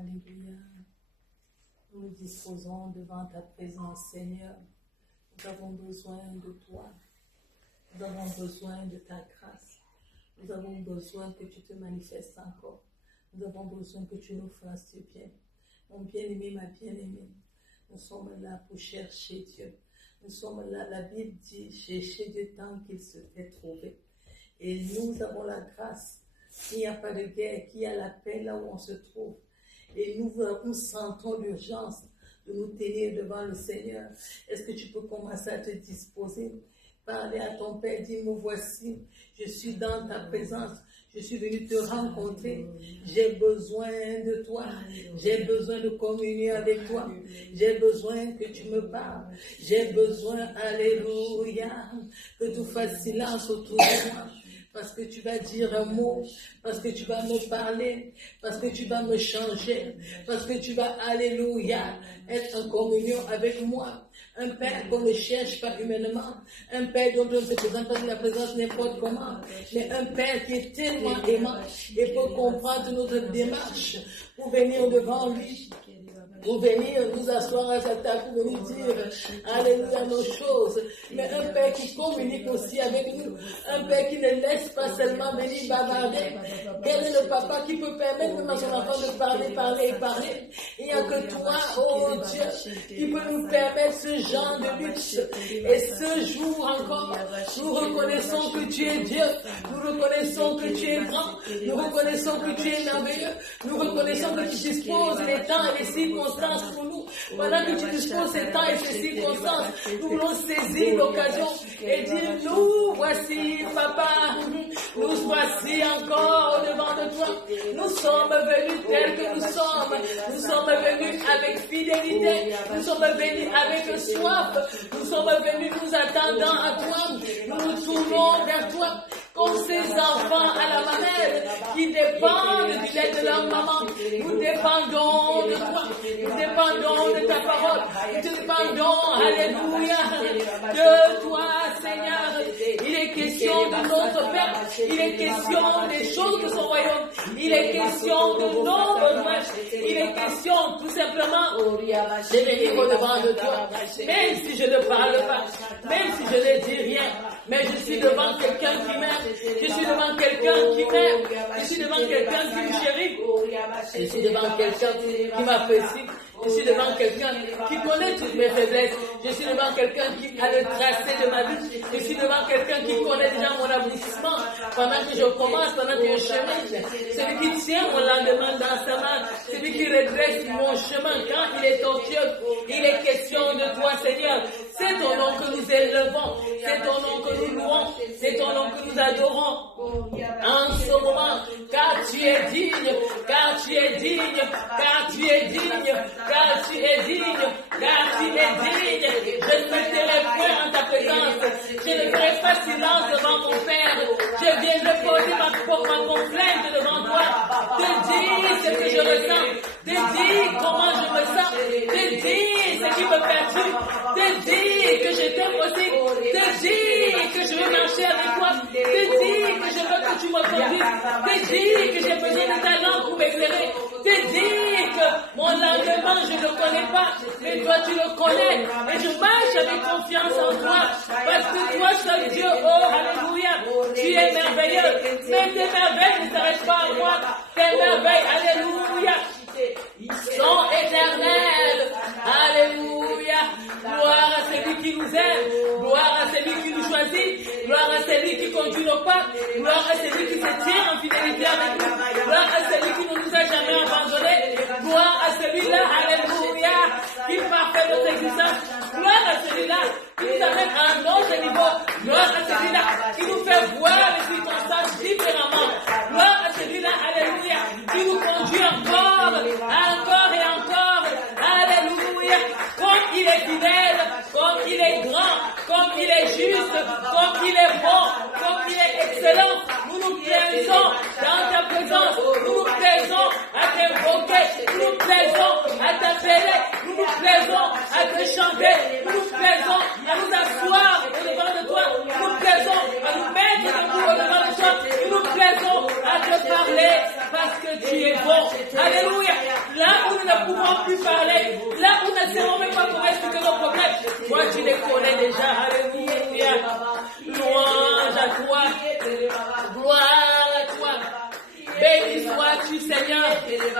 Alléluia. Nous nous disposons devant ta présence, Seigneur. Nous avons besoin de toi. Nous avons besoin de ta grâce. Nous avons besoin que tu te manifestes encore. Nous avons besoin que tu nous fasses du bien. Mon bien-aimé, ma bien-aimée, nous sommes là pour chercher Dieu. Nous sommes là, la Bible dit, chercher du temps qu'il se fait trouver. Et nous avons la grâce. Qu'il n'y a pas de guerre, qu'il y a la paix là où on se trouve. Et nous sentons l'urgence de nous tenir devant le Seigneur. Est-ce que tu peux commencer à te disposer? Parler à ton Père, dis, me voici, je suis dans ta présence. Je suis venu te rencontrer. J'ai besoin de toi. J'ai besoin de communier avec toi. J'ai besoin que tu me parles. J'ai besoin, alléluia, que tu fasses silence autour de moi. Parce que tu vas dire un mot, parce que tu vas me parler, parce que tu vas me changer, parce que tu vas, alléluia, être en communion avec moi. Un Père qu'on ne cherche pas humainement, un Père dont on ne se présente pas de la présence n'importe comment, mais un Père qui est tellement aimant et peut comprendre notre démarche pour venir devant lui. Pour venir nous asseoir à sa table, pour venir dire, alléluia, nos choses. Mais un Père qui communique aussi avec nous. Un Père qui ne laisse pas seulement venir bavarder. Quel est le papa qui peut permettre même à son enfant de parler? Il n'y a que toi, oh Dieu, qui peut nous permettre ce genre de luxe. Et ce jour encore, nous reconnaissons que tu es Dieu. Nous reconnaissons que tu es grand. Nous reconnaissons que tu es merveilleux. Nous reconnaissons que tu disposes les temps et les circonstances pour nous. Pendant que tu disposes ces temps et ces circonstances, nous voulons saisir l'occasion et dire, nous voici, papa, nous voici encore devant de toi. Nous sommes venus tels que nous sommes. Nous sommes venus avec fidélité. Nous sommes venus avec soif. Nous sommes venus nous attendant à toi. Nous nous tournons vers toi. Comme ces enfants à la mamelle qui dépendent du lait de leur maman. Nous dépendons de toi. Nous dépendons de ta parole. Nous dépendons, alléluia, de toi, Seigneur. Il est question de notre Père. Il est question des choses de son royaume. Il est question de nos besoins. Il est question tout simplement de venir au-devant de toi. Même si je ne parle pas, même si je ne dis rien, mais je suis devant quelqu'un qui m'aime. Je suis devant quelqu'un qui m'aime. Je suis devant quelqu'un qui me chérit. Je suis devant quelqu'un qui m'apprécie. Je suis devant quelqu'un qui connaît toutes mes faiblesses. Je suis devant quelqu'un qui a le tracé de ma vie. Je suis devant quelqu'un qui connaît déjà mon aboutissement. Pendant que je commence, pendant que je chemine. Celui qui tient mon lendemain dans sa main. Celui qui redresse mon chemin quand il est tortueux. Il est question de toi, Seigneur. C'est ton nom que nous élevons. C'est ton nom que nous louons. C'est ton nom que nous adorons. En ce moment, car tu es digne. Car tu es digne. Car tu es digne. Car tu es digne, car tu es digne. Je ne me tairai point en ta présence. Je ne ferai pas silence devant mon Père. Je viendrai poser ma complainte devant toi. Te dire ce que je ressens. Te dire comment je me sens. Te dire ce qui me perturbe. Te dire que je t'aime aussi. Te dire que je veux marcher avec toi. Te dire que je veux que tu me conduises. Te dire que j'ai besoin de ta langue pour m'éclairer. Te dire que mon lendemain je ne le connais pas, mais toi tu le connais. Et je marche avec confiance en toi. Parce que toi seul Dieu, oh alléluia, tu es merveilleux. Mais tes merveilles ne s'arrêtent pas à moi. Tes merveilles, alléluia, sont éternelles. Alléluia. Gloire à celui qui nous aime. Gloire à celui qui nous choisit. Gloire à celui qui conduit nos pas. Gloire à celui qui se tient en fidélité avec nous. Gloire à celui qui ne nous a jamais abandonnés. Gloire à celui-là, alléluia, qui parfait notre existence. Gloire à celui-là qui nous amène à un autre niveau. Gloire à celui-là qui nous fait voir les circonstances différemment. Gloire à celui-là, alléluia, qui nous conduit encore et encore. Alléluia, comme il est fidèle, comme il est grand, comme il est juste, comme il est bon, comme il est excellent. Nous nous plaisons dans ta présence. Nous nous plaisons à t'invoquer. Nous nous plaisons à t'appeler. Nous nous plaisons à te chanter. Nous nous plaisons à nous asseoir au-devant de toi. Nous nous plaisons à nous mettre debout au-devant de toi. Nous nous plaisons à te parler parce que tu es bon. Alléluia. Là pouvons plus parler, là où nous ne savons même pas comment expliquer nos problèmes, toi tu les connais déjà. Alléluia. Louange à toi. Gloire à toi. Béni sois-tu, Seigneur.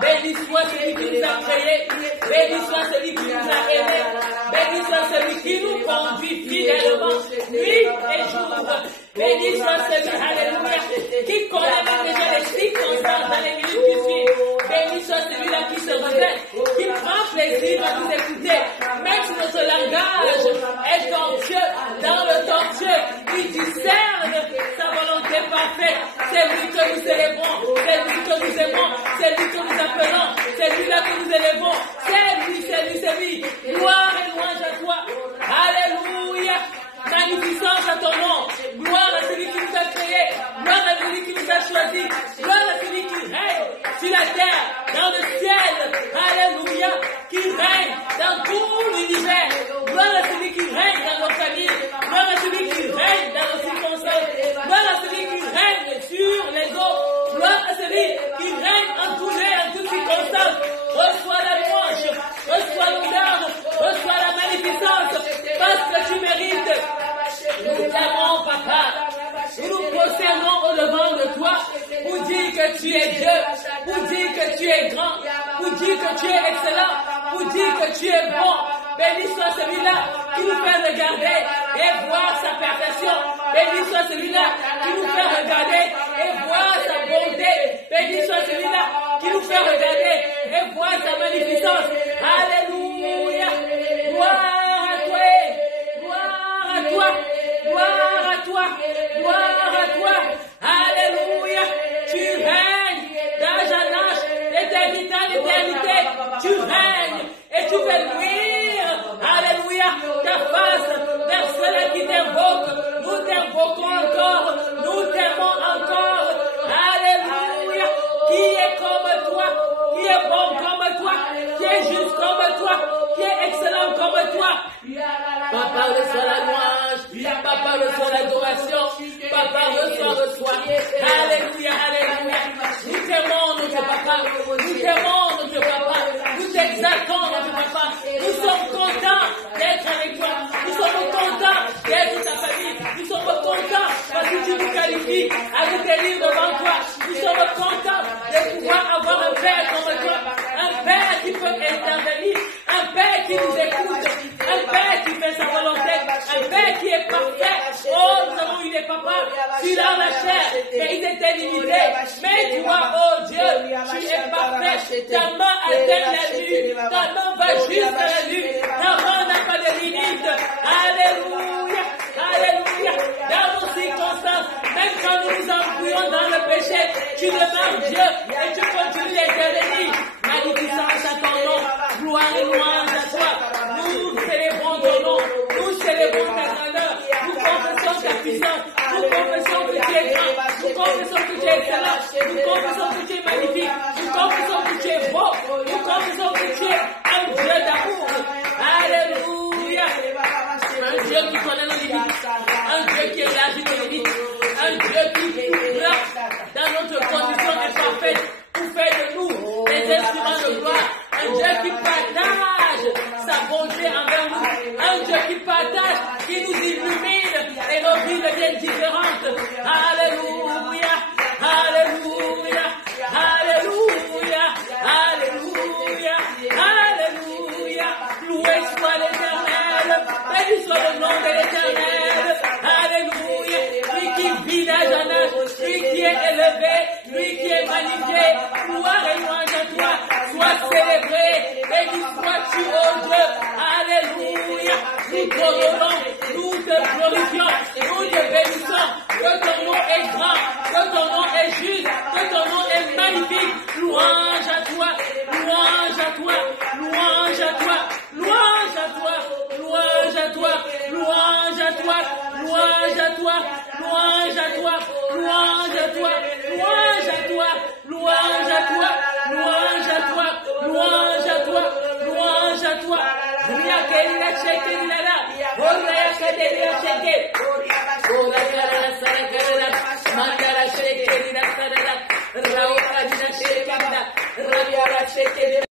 Béni soit celui qui nous a créés. Béni soit celui qui nous a aimés. Béni soit celui qui nous conduit fidèlement, nuit et jour. Béni soit celui, alléluia, qui connaît même déjà les circonstances dans les minutes qui suivent. Béni soit celui-là qui se révèle, qui prend plaisir à nous écouter. Même si notre langage est tortueux, dans le tortueux, il discerne sa volonté parfaite. C'est lui que nous célébrons, c'est lui que nous aimons, c'est lui que nous appelons, c'est lui-là que nous élevons. C'est lui, c'est lui, c'est lui. Gloire et louange à toi. Alléluia. Magnificence à ton nom. Gloire à celui qui nous a créés. Gloire à celui qui nous a choisis. Gloire à celui qui règne sur la terre, dans le ciel. Alléluia. Qui règne dans tout l'univers. Gloire à celui qui règne dans nos familles. Gloire à celui qui règne dans nos circonstances. Gloire à celui qui règne sur les eaux. Gloire à celui qui règne en tout lieu, en toutes circonstances. Reçois la louange. Reçois l'honneur. Reçois la magnificence. Parce que tu mérites. Nous t'aimons, papa. Nous nous prosternons au devant de toi pour dire que tu es Dieu, pour dire que tu es grand, pour dire que tu es excellent, pour dire que tu es bon. Béni soit celui-là qui nous fait regarder et voir sa perfection. Béni soit celui-là qui nous fait regarder et voir sa bonté. Béni soit celui-là qui nous fait regarder et voir sa magnificence. Alléluia. Gloire à toi. Gloire à toi. Gloire à toi. Gloire à toi. Alléluia. Tu règnes d'âge en âge, d'éternité en éternité. Tu règnes et tu fais luire. Alléluia. Ta face vers ceux-là qui t'invoquent. Nous t'invoquons encore. Nous t'aimons encore. Alléluia. Qui est comme toi? Qui est bon comme toi? Qui est juste comme toi? Qui est excellent comme toi? Papa, reçois la louange. Papa, reçois l'adoration. Papa, reçois. Alléluia, alléluia. Nous t'aimons, notre papa. Nous t'aimons, notre papa. Nous t'exaltons, notre papa. Nous sommes contents d'être avec toi. Nous sommes contents d'être ta famille. Nous sommes contents parce que tu nous qualifies à nous tenir devant toi. Nous sommes contents de pouvoir avoir un père comme toi. Un père qui peut intervenir. Un père qui nous écoute. Un père qui fait sa volonté. Un père qui est parfait. Oh, nous avons eu des papas sur la chair, mais ils étaient limités. Mais toi, oh Dieu, tu es parfait. Ta main atteint la lune. Ta main va jusqu'à la lune. Ta main n'a pas de limite. Alléluia. Alléluia. Dans nos circonstances, même quand nous nous embrouillons dans le péché, tu demandes Dieu et tu continues d'intervenir. Magnificence à ton nom. Gloire et louange à toi. Nous célébrons ton nom. Nous célébrons ta grandeur. Nous confessons ta puissance. Nous confessons que tu es grand. Nous confessons que tu es excellent. Nous confessons que tu es magnifique. Nous confessons que tu es beau. Nous confessons que tu es un Dieu d'amour. Alléluia. Un Dieu qui connaît nos limites. Un Dieu qui élargit nos limites. Un Dieu qui place dans notre condition imparfaite pour faire de nous des instruments de gloire. Un Dieu qui partage sa bonté envers nous. Un Dieu qui partage, qui nous illumine et nos vies deviennent différentes. Alléluia. Alléluia. Alléluia. Alléluia. Alléluia. Loué soit l'Éternel. Béni soit le nom de l'Éternel. Alléluia. Lui qui vit d'âge en âge. Lui qui est élevé. Lui qui est magnifié. Gloire et louange à toi. Sois célébré. Béni sois-tu, oh Dieu. Alléluia. Nous t'honorons. Nous te glorifions. Nous te bénissons. Que ton nom est grand. Que ton nom est juste. Que ton nom est magnifique. Louange à toi. Louange à toi. Louange à toi. Louange à toi. Louange à toi. Louange à toi. Louange à toi. Louange à toi. Louange à toi. Louange à toi. Louange à toi. Louange à toi. Louange à toi. Louange à toi. Ria que ira cheke ira. Ora ya que ira cheke.